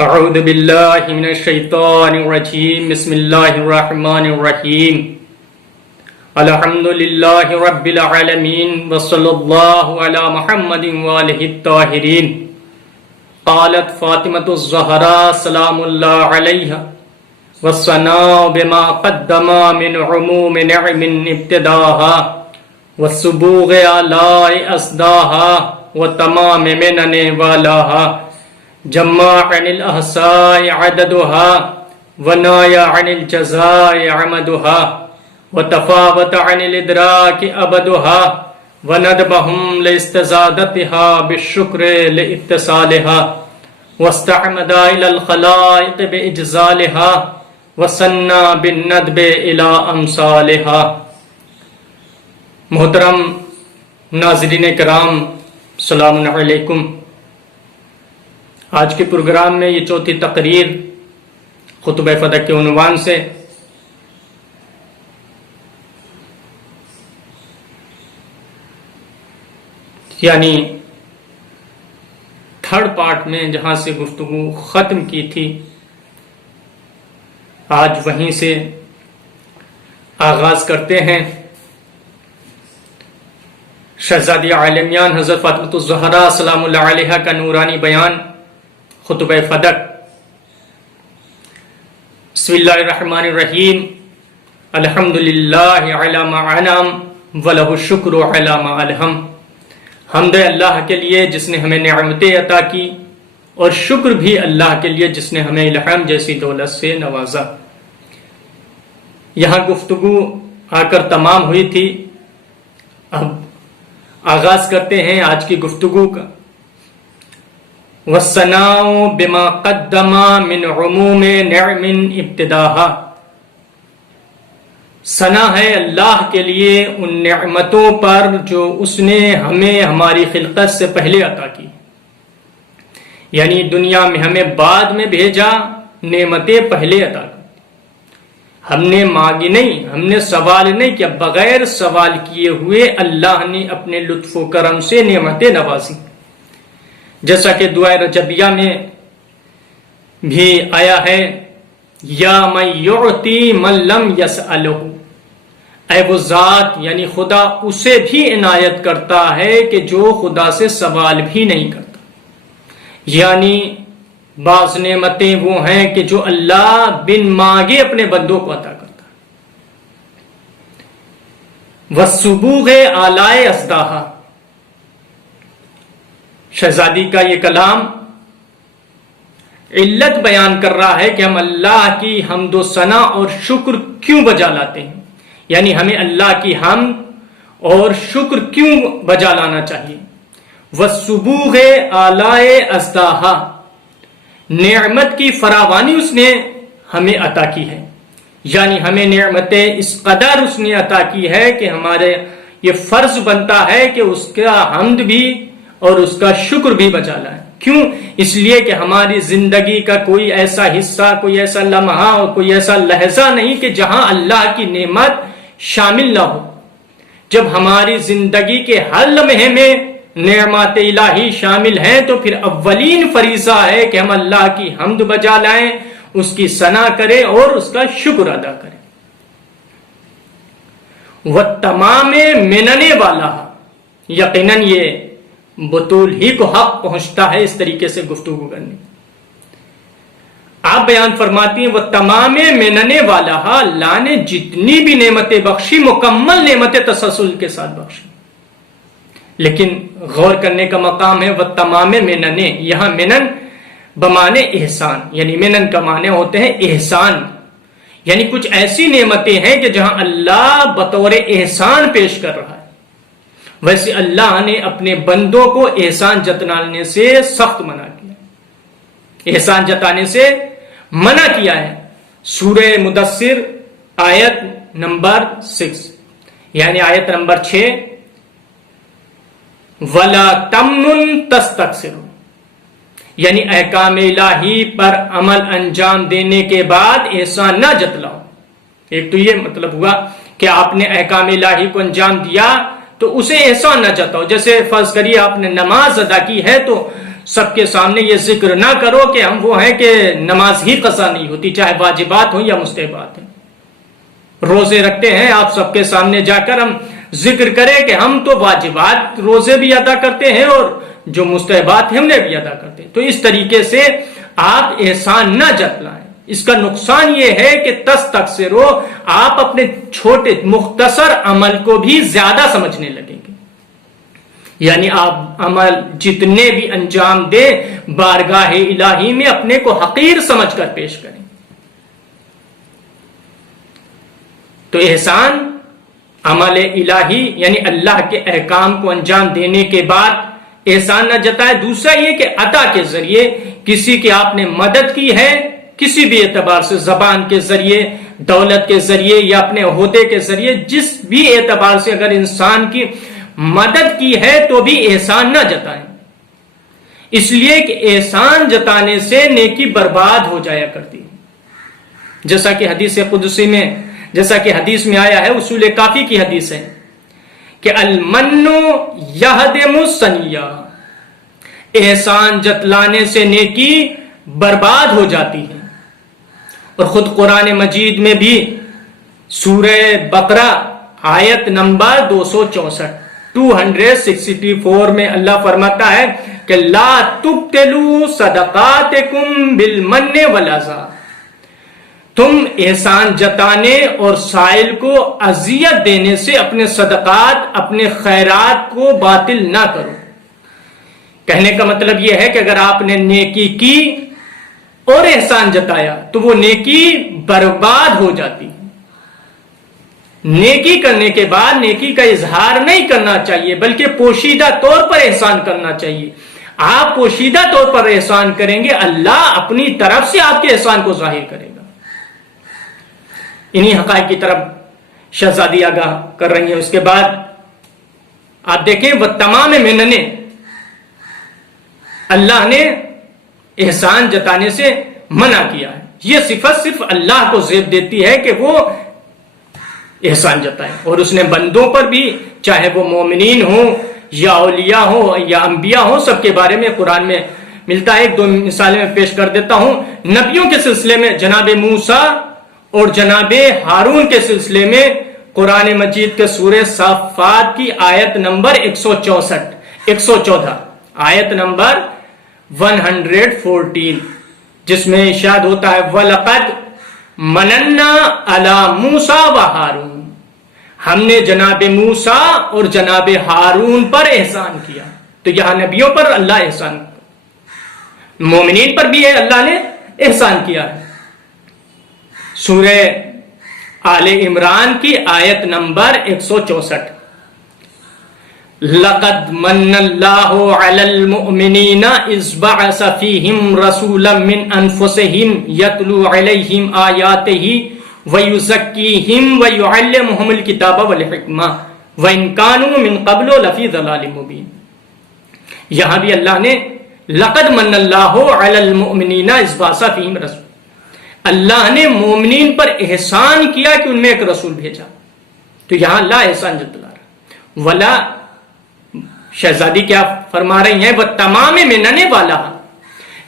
اعوذ باللہ من الشیطان الرجیم بسم اللہ الرحمن الرحیم الحمد للہ رب العالمین وصلی اللہ علی محمد وآلہ الطاہرین قالت فاطمة الزہراء سلام اللہ علیہا والثناء بما قدم من عموم نعم ابتداها والسبوغ آلاء اسداها وتمام منن والاها جمع عن الأحصاء عددها ونايا عن الجزاء عمدها وتفاوت عن الإدراك أبدها وندبهم لاستزادتها بالشكر لاتصالها واستعمد إلى الخلائق بإجزالها وسنى بالندب إلى أمثالها۔ محترم ناظرین کرام، السلام علیکم۔ آج کے پروگرام میں یہ چوتھی تقریر خطبہ فدق کے عنوان سے یعنی تھرڈ پارٹ میں جہاں سے گفتگو ختم کی تھی، آج وہیں سے آغاز کرتے ہیں۔ شہزادی عالمیان حضرت فاطمۃ الزہراء سلام اللہ علیہا کا نورانی بیان خطبہ فدق۔ بسم اللہ الرحمن الرحیم، الحمد للہ علی ما انعم ولہ الشکر علی ما الہم۔ حمد اللہ کے لیے جس نے ہمیں نعمتیں عطا کی، اور شکر بھی اللہ کے لیے جس نے ہمیں الہام جیسی دولت سے نوازا۔ یہاں گفتگو آ کر تمام ہوئی تھی، اب آغاز کرتے ہیں آج کی گفتگو کا۔ وَالثَّنَاءُ بِمَا قَدَّمَ مِنْ عُمُومِ نِعْمٍ ابْتِدَاهَا۔ ثنا ہے اللہ کے لیے ان نعمتوں پر جو اس نے ہمیں ہماری خلقت سے پہلے عطا کی، یعنی دنیا میں ہمیں بعد میں بھیجا، نعمتیں پہلے عطا کی۔ ہم نے مانگی نہیں، ہم نے سوال نہیں کیا، بغیر سوال کیے ہوئے اللہ نے اپنے لطف و کرم سے نعمتیں نوازی۔ جیسا کہ دعائے رجبیہ میں بھی آیا ہے، یا من یعطی من لم یسألہ، اے وہ ذات یعنی خدا اسے بھی عنایت کرتا ہے کہ جو خدا سے سوال بھی نہیں کرتا۔ یعنی بعض نعمتیں وہ ہیں کہ جو اللہ بن مانگے اپنے بندوں کو عطا کرتا ہے۔ والسبوغ آلاء اسداہا، شہزادی کا یہ کلام علت بیان کر رہا ہے کہ ہم اللہ کی حمد و ثنا اور شکر کیوں بجا لاتے ہیں، یعنی ہمیں اللہ کی حمد اور شکر کیوں بجا لانا چاہیے۔ والسبوغ آلاء اسداہا، نعمت کی فراوانی اس نے ہمیں عطا کی ہے، یعنی ہمیں نعمتیں اس قدر اس نے عطا کی ہے کہ ہمارے یہ فرض بنتا ہے کہ اس کا حمد بھی اور اس کا شکر بھی بجا لائیں۔ کیوں؟ اس لیے کہ ہماری زندگی کا کوئی ایسا حصہ، کوئی ایسا لمحہ اور کوئی ایسا لحظہ نہیں کہ جہاں اللہ کی نعمت شامل نہ ہو۔ جب ہماری زندگی کے ہر لمحے میں نعمت الہی شامل ہیں تو پھر اولین فریضہ ہے کہ ہم اللہ کی حمد بجا لائیں، اس کی ثنا کریں اور اس کا شکر ادا کریں۔ وَالتَّمَامِ مِنَنِ وَالَهَا، یقیناً یہ بطول ہی کو حق پہنچتا ہے اس طریقے سے گفتگو کرنے۔ آپ بیان فرماتی ہیں وَالتَّمَامِ مِنَنِ وَالَهَا، اللہ نے جتنی بھی نعمتیں بخشی مکمل نعمتیں تسلسل کے ساتھ بخشی، لیکن غور کرنے کا مقام ہے وَالتَّمَامِ مِنَنِ، یہاں منن بمانے احسان، یعنی منن کا معنی ہوتے ہیں احسان، یعنی کچھ ایسی نعمتیں ہیں کہ جہاں اللہ بطور احسان پیش کر رہا ہے۔ ویسے اللہ نے اپنے بندوں کو احسان جتانے سے سخت منع کیا، احسان جتانے سے منع کیا ہے۔ سورہ مدثر آیت نمبر 6، یعنی آیت نمبر 6، وَلَا تَمْنُن تَسْتَكْثِرُ، یعنی احکام الہی پر عمل انجام دینے کے بعد احسان نہ جتلاؤ۔ ایک تو یہ مطلب ہوا کہ آپ نے احکام الہی کو انجام دیا تو اسے احسان نہ جتاؤ۔ جیسے فرض کریے آپ نے نماز ادا کی ہے تو سب کے سامنے یہ ذکر نہ کرو کہ ہم وہ ہیں کہ نماز ہی قضا نہیں ہوتی، چاہے واجبات ہوں یا مستحبات ہیں۔ روزے رکھتے ہیں، آپ سب کے سامنے جا کر ہم ذکر کریں کہ ہم تو واجبات روزے بھی ادا کرتے ہیں اور جو مستحبات ہیں ہم نے بھی ادا کرتے ہیں۔ تو اس طریقے سے آپ احسان نہ جتلائیں۔ اس کا نقصان یہ ہے کہ تستکثروا، آپ اپنے چھوٹے مختصر عمل کو بھی زیادہ سمجھنے لگیں گے، یعنی آپ عمل جتنے بھی انجام دیں بارگاہ الہی میں اپنے کو حقیر سمجھ کر پیش کریں۔ تو احسان عمل الہی یعنی اللہ کے احکام کو انجام دینے کے بعد احسان نہ جتائے۔ دوسرا یہ کہ عطا کے ذریعے کسی کی آپ نے مدد کی ہے، کسی بھی اعتبار سے، زبان کے ذریعے، دولت کے ذریعے یا اپنے عہدے کے ذریعے، جس بھی اعتبار سے اگر انسان کی مدد کی ہے تو بھی احسان نہ جتائیں، اس لیے کہ احسان جتانے سے نیکی برباد ہو جایا کرتی ہے۔ جیسا کہ حدیث قدسی میں، جیسا کہ حدیث میں آیا ہے، اصول کافی کی حدیث ہے کہ المن یہدم السنیہ، احسان جتلانے سے نیکی برباد ہو جاتی ہے۔ اور خود قرآن مجید میں بھی سورہ بقرہ آیت نمبر 264 میں اللہ فرماتا ہے کہ لا تبطلوا صدقاتکم بالمن والاذی، تم احسان جتانے اور سائل کو اذیت دینے سے اپنے صدقات، اپنے خیرات کو باطل نہ کرو۔ کہنے کا مطلب یہ ہے کہ اگر آپ نے نیکی کی اور احسان جتایا تو وہ نیکی برباد ہو جاتی ہے۔ نیکی کرنے کے بعد نیکی کا اظہار نہیں کرنا چاہیے، بلکہ پوشیدہ طور پر احسان کرنا چاہیے۔ آپ پوشیدہ طور پر احسان کریں گے، اللہ اپنی طرف سے آپ کے احسان کو ظاہر کرے گا۔ انہی حقائق کی طرف شہزادی آگاہ کر رہی ہیں۔ اس کے بعد آپ دیکھیں وہ تمام مننے اللہ نے احسان جتانے سے منع کیا ہے۔ یہ صفت صرف اللہ کو زیب دیتی ہے کہ وہ احسان جتائیں، اور اس نے بندوں پر بھی، چاہے وہ مومنین ہوں یا اولیاء ہوں یا انبیاء ہوں، سب کے بارے میں قرآن میں ملتا ہے۔ ایک دو مثالیں میں پیش کر دیتا ہوں۔ نبیوں کے سلسلے میں جناب موسیٰ اور جناب ہارون کے سلسلے میں قرآن مجید کے سورہ صافات کی آیت نمبر 114 آیت نمبر 114، جس میں ارشاد ہوتا ہے وَلَقَدْ مَنَنَّا عَلَى مُوسَىٰ وَهَارُونَ، ہم نے جناب موسیٰ اور جناب ہارون پر احسان کیا۔ تو یہاں نبیوں پر اللہ احسان، مومنین پر بھی ہے اللہ نے احسان کیا ہے۔ سورہ آل عمران کی آیت نمبر 164، لَقَدْ مَنَّ اللَّهُ عَلَى الْمُؤْمِنِينَ إِذْ بَعَثَ فِيهِمْ رَسُولًا مِّنْ أَنفُسِهِمْ يَتْلُو عَلَيْهِمْ آيَاتِهِ وَيُزَكِّيهِمْ وَيُعَلِّمُهُمُ الْكِتَابَ وَالْحِكْمَةَ وَإِنْ كَانُوا مِنْ قَبْلُ لَفِي ضَلَالٍ مُّبِينٍ۔ یہاں بھی اللہ نے لَقَدْ مَنَّ اللَّهُ عَلَى الْمُؤْمِنِينَ إِذْ بَعَثَ فِيهِمْ رَسُولًا، اللہ نے مومنین پر احسان کیا کہ ان میں ایک رسول بھیجا۔ تو یہاں اللہ احسان جتلا رہا۔ ولا شہزادی کیا فرما رہی ہیں؟ وہ تمام منن والا۔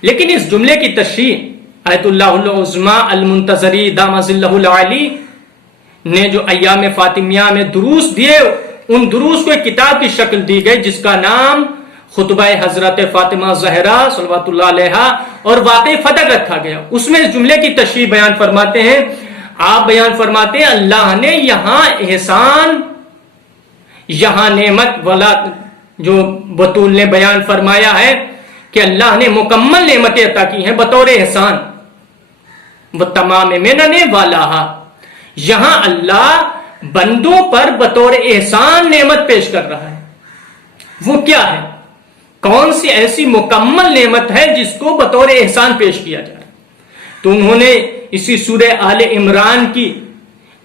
لیکن اس جملے کی تشریح آیت اللہ العظمیٰ المنتظری دام ظلہ العالی نے جو ایام فاطمیہ میں دروس دیے، ان دروس کو ایک کتاب کی شکل دی گئی جس کا نام خطبہ حضرت فاطمہ زہرا صلوات اللہ علیہا اور واقع فتح رکھا گیا۔ اس میں اس جملے کی تشریح بیان فرماتے ہیں، آپ بیان فرماتے ہیں اللہ نے یہاں احسان، یہاں نعمت والا جو بطول نے بیان فرمایا ہے کہ اللہ نے مکمل نعمتیں عطا کی ہیں بطور احسان، وہ تمام منن والا۔ یہاں اللہ بندوں پر بطور احسان نعمت پیش کر رہا ہے۔ وہ کیا ہے؟ کون سی ایسی مکمل نعمت ہے جس کو بطور احسان پیش کیا جائے؟ تو انہوں نے اسی سورہ آل عمران کی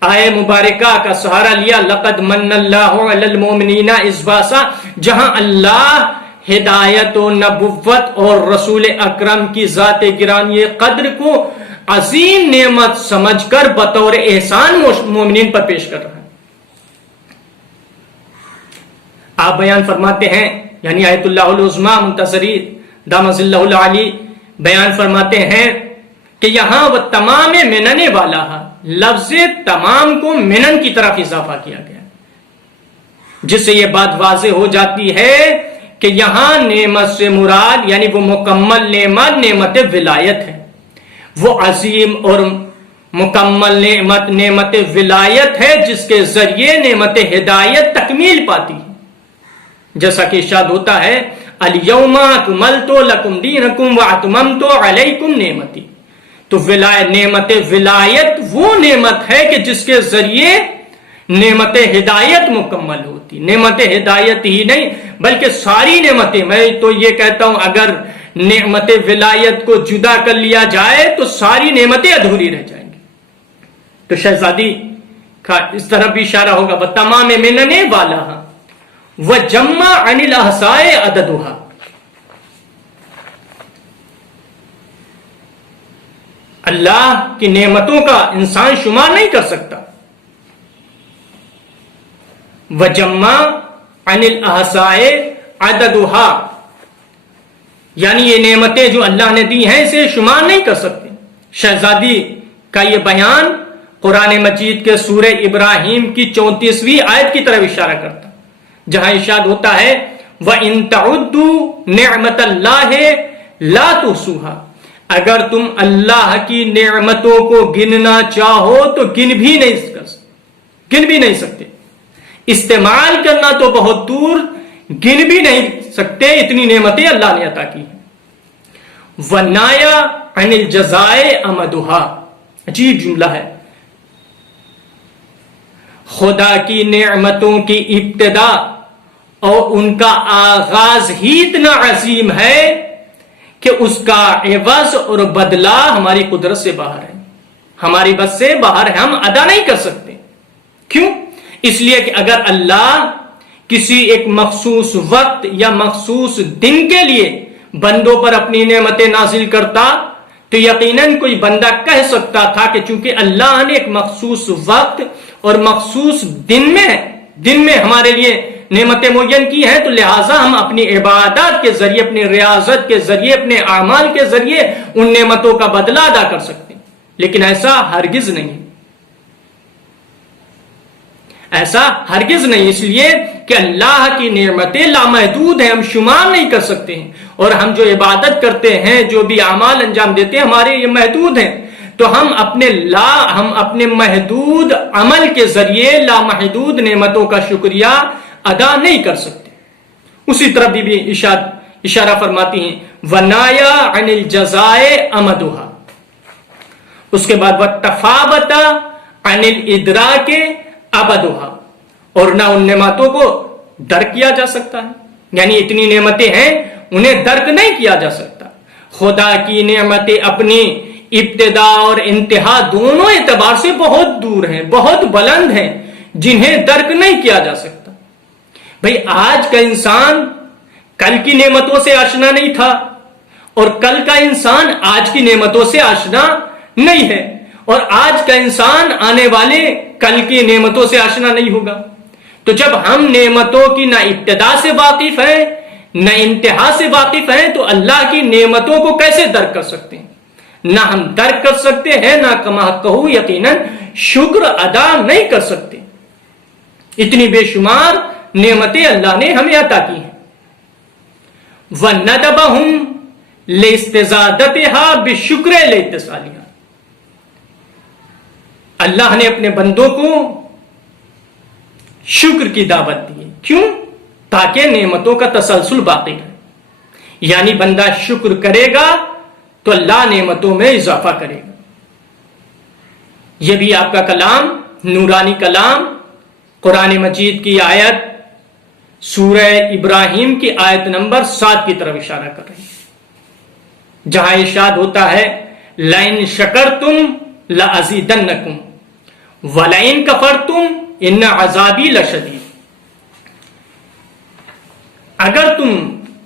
آیہ مبارکہ کا سہارا لیا، لقد من اللہ علی المؤمنین اذ بعث، جہاں اللہ ہدایت و نبوت اور رسول اکرم کی ذات گرامی قدر کو عظیم نعمت سمجھ کر بطور احسان مومنین پر پیش کر رہا ہے۔ آپ بیان فرماتے ہیں، یعنی آیت اللہ العظمیٰ منتظری دامن اللہ العالی بیان فرماتے ہیں کہ یہاں وہ تمام منن والا ہے، لفظ تمام کو منن کی طرف اضافہ کیا گیا، جس سے یہ بات واضح ہو جاتی ہے کہ یہاں نعمت سے مراد یعنی وہ مکمل نعمت نعمت ولایت ہے، وہ عظیم اور مکمل نعمت نعمت ولایت ہے جس کے ذریعے نعمت ہدایت تکمیل پاتی ہے، جیسا کہ ارشاد ہوتا ہے الیوم اکملت لکم دینکم واتممت علیکم نعمتی۔ تو نعمت ولایت وہ نعمت ہے کہ جس کے ذریعے نعمت ہدایت مکمل ہوتی، نعمت ہدایت ہی نہیں بلکہ ساری نعمتیں، میں تو یہ کہتا ہوں اگر نعمت ولایت کو جدا کر لیا جائے تو ساری نعمتیں ادھوری رہ جائیں گی۔ تو شہزادی کا اس طرح بھی اشارہ ہوگا وَتَمَامِ مِنَنِ وَالَهَا وَجَمَّعَ عَنِ الْأَحْصَاءِ عَدَدُهَا۔ اللہ کی نعمتوں کا انسان شمار نہیں کر سکتا۔ وَجَمَّعَ عَنِ الْأَحْصَاءِ عَدَدُهَا، یعنی یہ نعمتیں جو اللہ نے دی ہیں اسے شمار نہیں کر سکتے۔ شہزادی کا یہ بیان قرآن مجید کے سورہ ابراہیم کی 34ویں آیت کی طرف اشارہ کرتا، جہاں ارشاد ہوتا ہے وَإِن تَعُدُّوا نِعْمَةَ اللَّهِ لَا تُحْصُوهَا، اگر تم اللہ کی نعمتوں کو گننا چاہو تو گن بھی نہیں سکتے، استعمال کرنا تو بہت دور، گن بھی نہیں سکتے اتنی نعمتیں اللہ نے عطا کی ہیں۔ وَنَايَا عَنِ الْجَزَاءِ أَمَدُهَا، عجیب جملہ ہے، خدا کی نعمتوں کی ابتدا اور ان کا آغاز ہی اتنا عظیم ہے کہ اس کا عوض اور بدلہ ہماری قدرت سے باہر ہے، ہماری بس سے باہر ہے، ہم ادا نہیں کر سکتے۔ کیوں؟ اس لیے کہ اگر اللہ کسی ایک مخصوص وقت یا مخصوص دن کے لیے بندوں پر اپنی نعمتیں نازل کرتا تو یقیناً کوئی بندہ کہہ سکتا تھا کہ چونکہ اللہ نے ایک مخصوص وقت اور مخصوص دن میں ہمارے لیے نعمتیں معین کی ہیں تو لہٰذا ہم اپنی عبادات کے ذریعے، اپنی ریاضت کے ذریعے، اپنے اعمال کے ذریعے ان نعمتوں کا بدلہ ادا کر سکتے ہیں، لیکن ایسا ہرگز نہیں، ایسا ہرگز نہیں، اس لیے کہ اللہ کی نعمتیں لامحدود ہیں، ہم شمار نہیں کر سکتے ہیں، اور ہم جو عبادت کرتے ہیں، جو بھی اعمال انجام دیتے ہیں ہمارے یہ محدود ہیں، تو ہم اپنے محدود عمل کے ذریعے لامحدود نعمتوں کا شکریہ ادا نہیں کر سکتے۔ اسی طرح بھی اشارہ فرماتی ہیں وَنَايَا عَنِ الْجَزَاءِ أَمَدُهَا، اس کے بعد وَتَفَاوَتَ عَنِ الْإِدْرَاكِ أَبَدُهَا، اور نہ ان نعمتوں کو درک کیا جا سکتا ہے، یعنی اتنی نعمتیں ہیں انہیں درک نہیں کیا جا سکتا۔ خدا کی نعمتیں اپنی ابتدا اور انتہا دونوں اعتبار سے بہت دور ہیں، بہت بلند ہیں، جنہیں درک نہیں کیا جا سکتا۔ بھئی آج کا انسان کل کی نعمتوں سے آشنا نہیں تھا، اور کل کا انسان آج کی نعمتوں سے آشنا نہیں ہے، اور آج کا انسان آنے والے کل کی نعمتوں سے آشنا نہیں ہوگا۔ تو جب ہم نعمتوں کی نہ ابتدا سے واقف ہیں نہ انتہا سے واقف ہیں تو اللہ کی نعمتوں کو کیسے درک کر سکتے ہیں؟ نہ ہم درک کر سکتے ہیں، نہ کما کہو یقیناً شکر ادا نہیں کر سکتے۔ اتنی بے شمار نعمتیں اللہ نے ہمیں عطا کی ہیں۔ وَنَدَبَهُمْ لِاسْتِزَادَتِهَا بِالشُّكْرِ لِاتصَالِهَا، اللہ نے اپنے بندوں کو شکر کی دعوت دی ہے، کیوں؟ تاکہ نعمتوں کا تسلسل باقی رہے، یعنی بندہ شکر کرے گا تو اللہ نعمتوں میں اضافہ کرے گا۔ یہ بھی آپ کا کلام، نورانی کلام، قرآن مجید کی آیت سورہ ابراہیم کی آیت نمبر 7 کی طرف اشارہ کر رہی ہے، جہاں ارشاد ہوتا ہے لَإِن شَكَرْتُمْ لَأَزِيدَنَّكُمْ وَلَئِن كَفَرْتُمْ إِنَّ عَذَابِي لَشَدِيدٌ، اگر تم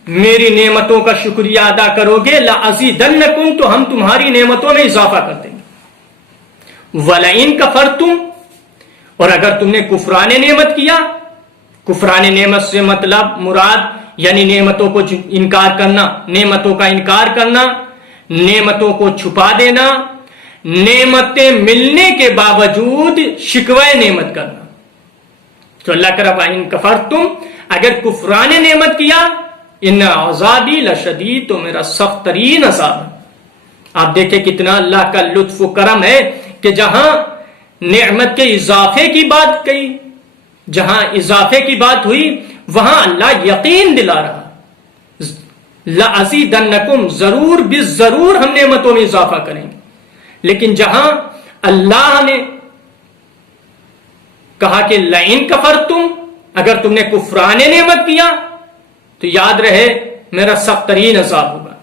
میری نعمتوں کا شکریہ ادا کرو گے لَأَزِيدَنَّكُمْ تو ہم تمہاری نعمتوں میں اضافہ کر دیں گے، وَلَئِن كَفَرْتُمْ اور اگر تم نے کفران نعمت کیا، کفران نعمت سے مطلب مراد یعنی نعمتوں کو انکار کرنا، نعمتوں کا انکار کرنا، نعمتوں کو چھپا دینا، نعمتیں ملنے کے باوجود شکوہ نعمت کرنا. تو اللہ کہہ رہا ان کفرتم، اگر کفران نعمت کیا، ان عذابی لشدید، تو میرا سخت ترین عذاب ہے. آپ دیکھیں کتنا اللہ کا لطف و کرم ہے کہ جہاں نعمت کے اضافے کی بات کہی، جہاں اضافے کی بات ہوئی، وہاں اللہ یقین دلا رہا، لَأَزِيدَنَّكُمْ، ضرور بالضرور ہم نعمتوں میں اضافہ کریں گے. لیکن جہاں اللہ نے کہا کہ لَإِن كَفَرْتُمْ، اگر تم نے کفران نعمت کیا تو یاد رہے میرا سخت ترین عذاب ہوگا.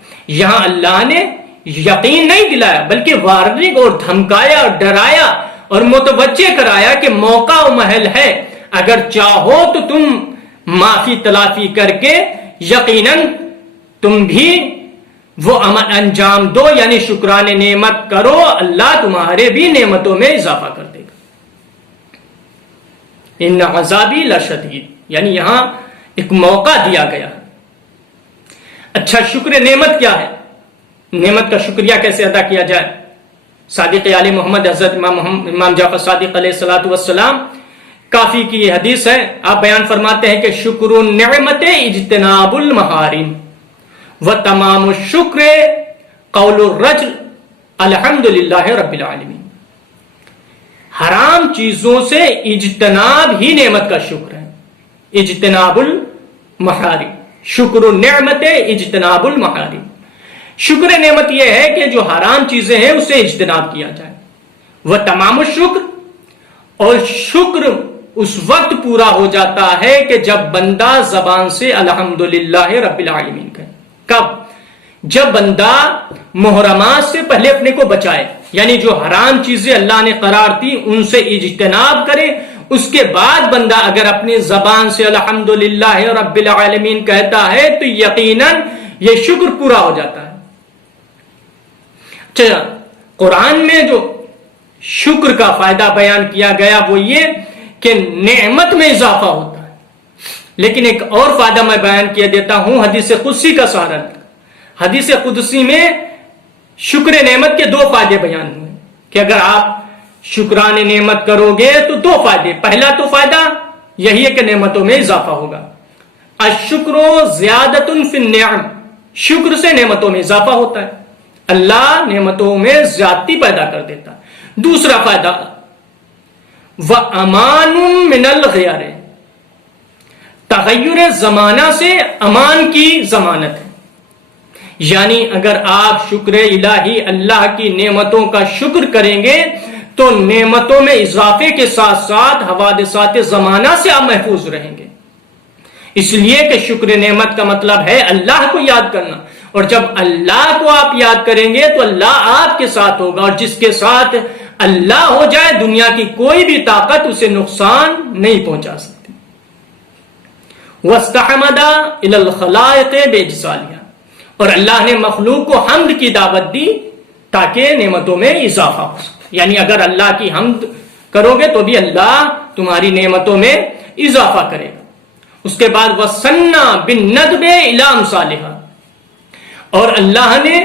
یہاں اللہ نے یقین نہیں دلایا بلکہ وارننگ اور دھمکایا اور ڈرایا اور متوجہ کرایا کہ موقع و محل ہے، اگر چاہو تو تم معافی تلافی کر کے یقیناً تم بھی وہ عمل انجام دو، یعنی شکران نعمت کرو، اللہ تمہارے بھی نعمتوں میں اضافہ کر دے گا. ان عذابی لشدید، یعنی یہاں ایک موقع دیا گیا. اچھا، شکر نعمت کیا ہے؟ نعمت کا شکریہ کیسے ادا کیا جائے؟ صادق علی محمد حضرت امام جعفر صادق علیہ الصلوۃ والسلام کافی کی یہ حدیث ہے. آپ بیان فرماتے ہیں کہ شکر النعمت اجتناب المحارم و تمام الشکر قول الرجل الحمدللہ رب العالمین. حرام چیزوں سے اجتناب ہی نعمت کا شکر ہے. اجتناب المحارم، شکر النعمت اجتناب المحارم. شکر نعمت یہ ہے کہ جو حرام چیزیں ہیں اسے اجتناب کیا جائے. وہ تمام الشکر، اور شکر اس وقت پورا ہو جاتا ہے کہ جب بندہ زبان سے الحمدللہ رب العالمین کہے. کب؟ جب بندہ محرمات سے پہلے اپنے کو بچائے، یعنی جو حرام چیزیں اللہ نے قرار دی ان سے اجتناب کرے. اس کے بعد بندہ اگر اپنی زبان سے الحمدللہ رب العالمین کہتا ہے تو یقیناً یہ شکر پورا ہو جاتا ہے. اچھا، قرآن میں جو شکر کا فائدہ بیان کیا گیا وہ یہ کہ نعمت میں اضافہ ہوتا ہے. لیکن ایک اور فائدہ میں بیان کیا دیتا ہوں، حدیث قدسی کا سہارا. حدیث قدسی میں شکر نعمت کے 2 فائدے بیان ہوئے کہ اگر آپ شکران نعمت کرو گے تو 2 فائدے. پہلا تو فائدہ یہی ہے کہ نعمتوں میں اضافہ ہوگا. الشکر زیادۃ فی النعم، شکر سے نعمتوں میں اضافہ ہوتا ہے، اللہ نعمتوں میں زیادتی پیدا کر دیتا ہے. دوسرا فائدہ وَأَمَانٌ مِّنَ الْغِيَرِ، تغیر زمانہ سے امان کی ضمانت ہے. یعنی اگر آپ شکر الہی اللہ کی نعمتوں کا شکر کریں گے تو نعمتوں میں اضافے کے ساتھ ساتھ حوادثات زمانہ سے آپ محفوظ رہیں گے. اس لیے کہ شکر نعمت کا مطلب ہے اللہ کو یاد کرنا، اور جب اللہ کو آپ یاد کریں گے تو اللہ آپ کے ساتھ ہوگا، اور جس کے ساتھ اللہ ہو جائے دنیا کی کوئی بھی طاقت اسے نقصان نہیں پہنچا سکتی. وَاسْتَحْمَدَ إِلَى الْخَلَائِقِ بِإِجْزَالِهَا، اور اللہ نے مخلوق کو حمد کی دعوت دی تاکہ نعمتوں میں اضافہ ہو سکے. یعنی اگر اللہ کی حمد کرو گے تو بھی اللہ تمہاری نعمتوں میں اضافہ کرے گا. اس کے بعد وَسَنَّا بِالنَّدْبِ إِلَى أَمْثَالِهَا، اور اللہ نے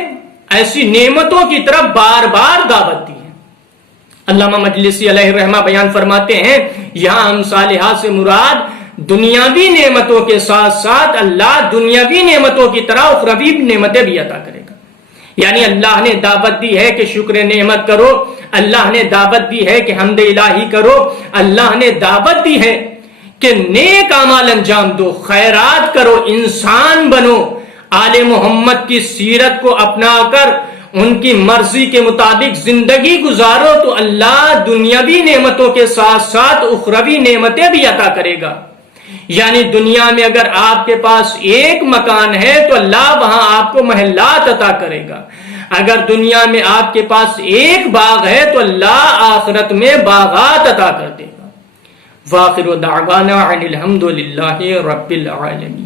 ایسی نعمتوں کی طرف بار بار دعوت دی ہے. علامہ مجلسی علیہ الرحمہ بیان فرماتے ہیں یہاں امثالہا سے مراد دنیاوی نعمتوں کے ساتھ ساتھ اللہ دنیاوی نعمتوں کی طرح اخروی نعمتیں بھی عطا کرے گا. یعنی اللہ نے دعوت دی ہے کہ شکر نعمت کرو، اللہ نے دعوت دی ہے کہ حمد الہی کرو، اللہ نے دعوت دی ہے کہ نیک اعمال انجام دو، خیرات کرو، انسان بنو، آل محمد کی سیرت کو اپنا کر ان کی مرضی کے مطابق زندگی گزارو تو اللہ دنیاوی نعمتوں کے ساتھ ساتھ اخروی نعمتیں بھی عطا کرے گا. یعنی دنیا میں اگر آپ کے پاس ایک مکان ہے تو اللہ وہاں آپ کو محلات عطا کرے گا. اگر دنیا میں آپ کے پاس ایک باغ ہے تو اللہ آخرت میں باغات عطا کر دے گا. وآخر دعوانا ان الحمد للہ رب العالمین.